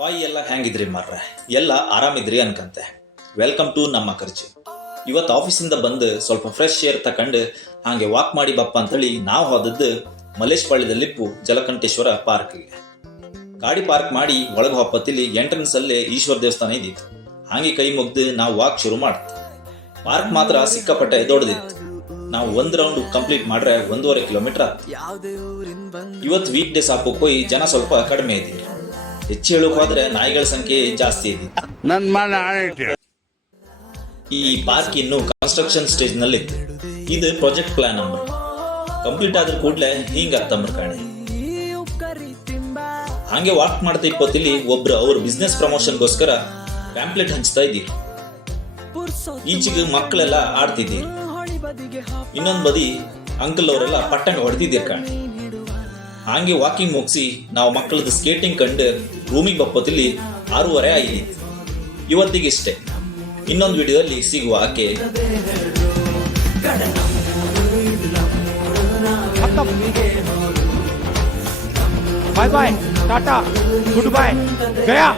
Hi ಎಲ್ಲ ಹೆಂಗಿದ್ರಿ ಮಾರ್ರೆ, ಎಲ್ಲ ಆರಾಮಿದ್ರಿ ಅನ್ಕಂತೆ. ವೆಲ್ಕಮ್ ಟು ನಮ್ಮ ಖರ್ಚು. ಇವತ್ತು ಆಫೀಸಿಂದ ಬಂದು ಸ್ವಲ್ಪ ಫ್ರೆಶ್ ಏರ್ ತಕೊಂಡು ಹಾಗೆ ವಾಕ್ ಮಾಡಿ ಬಪ್ಪ ಅಂತೇಳಿ ನಾವು ಹೋದದ್ದು ಮಲೇಶ್ಪಾಳ್ಯದಲ್ಲಿಪ್ಪು ಜಲಕಂಠೇಶ್ವರ ಪಾರ್ಕ್ಗೆ. ಗಾಡಿ ಪಾರ್ಕ್ ಮಾಡಿ ಒಳಗೆ ಹೊಪ್ಪತ್ತಿಲಿ ಎಂಟ್ರೆನ್ಸ್ ಅಲ್ಲೇ ಈಶ್ವರ ದೇವಸ್ಥಾನ ಇದ್ದಿತ್ತು. ಹಾಗೆ ಕೈ ಮುಗ್ದು ನಾವು ವಾಕ್ ಶುರು ಮಾಡ್ತೀವಿ. ಪಾರ್ಕ್ ಮಾತ್ರ ಸಿಕ್ಕಾಪಟ್ಟೆ ದೊಡ್ಡದಿತ್ತು. ನಾವು ಒಂದು ರೌಂಡ್ ಕಂಪ್ಲೀಟ್ ಮಾಡ್ರೆ 1.5 ಕಿಲೋಮೀಟರ್ ಆಗ್ತದೆ. ಇವತ್ತು ವೀಕ್ ಡೇಸ್ ಹಾಕೋಕ್ ಹೋಗಿ ಜನ ಸ್ವಲ್ಪ ಕಡಿಮೆ ಇದ್ದೀವಿ. ಹೆಚ್ಚು ಹೇಳೋಕೆ ಹೋದ್ರೆ ನಾಯಿಗಳ ಸಂಖ್ಯೆ ಜಾಸ್ತಿ ಇದೆ. ಈ ಪಾರ್ಕ್ ಇನ್ನು ಕನ್ಸ್ಟ್ರಕ್ಷನ್ ಸ್ಟೇಜ್ ನಲ್ಲಿ ಇದು ಪ್ರಾಜೆಕ್ಟ್ ಪ್ಲಾನ್ ನಂಬರ್ ಕಂಪ್ಲೀಟ್ ಆದ್ರ ಕೂಡಲೇ ಹಿಂಗ ಅತ್ತಂಬ್ರ ಕಾಣೆ. ಹಾಗೆ ವಾಕ್ ಮಾಡ್ತಾ ಇಪ್ಪತ್ತಿಲಿ ಒಬ್ರು ಅವ್ರ ಬಿಸ್ನೆಸ್ ಪ್ರಮೋಷನ್ಗೋಸ್ಕರ ಪ್ಯಾಂಪ್ಲೆಟ್ ಹಂಚ್ತಾ ಇದ್ದೀರಿ. ಈಚೆಗೆ ಮಕ್ಕಳೆಲ್ಲ ಆಡ್ತಿದ್ದೀರಿ. ಇನ್ನೊಂದು ಬದಿ ಅಂಕಲ್ ಅವರೆಲ್ಲ ಪಟ್ಟಂಗ ಹೊಡೆದಿದ್ದೀರಿ ಕಾಣೆ. ಹಾಗೆ ವಾಕಿಂಗ್ ಮುಗಿಸಿ ನಾವು ಮಕ್ಕಳದ್ದು ಸ್ಕೇಟಿಂಗ್ ಕಂಡು ರೂಮಿಗೆ ಬಪ್ಪತ್ತಿಲ್ಲಿ 6:30 ಆಗಿದೆ. ಇವತ್ತಿಗೆ ಇಷ್ಟೇ. ಇನ್ನೊಂದು ವಿಡಿಯೋದಲ್ಲಿ ಸಿಗುವ ಆಕೆ. ಬಾಯ್ ಬಾಯ್, ಟಾಟಾ, ಗುಡ್ ಬಾಯ್, ಗಯಾ.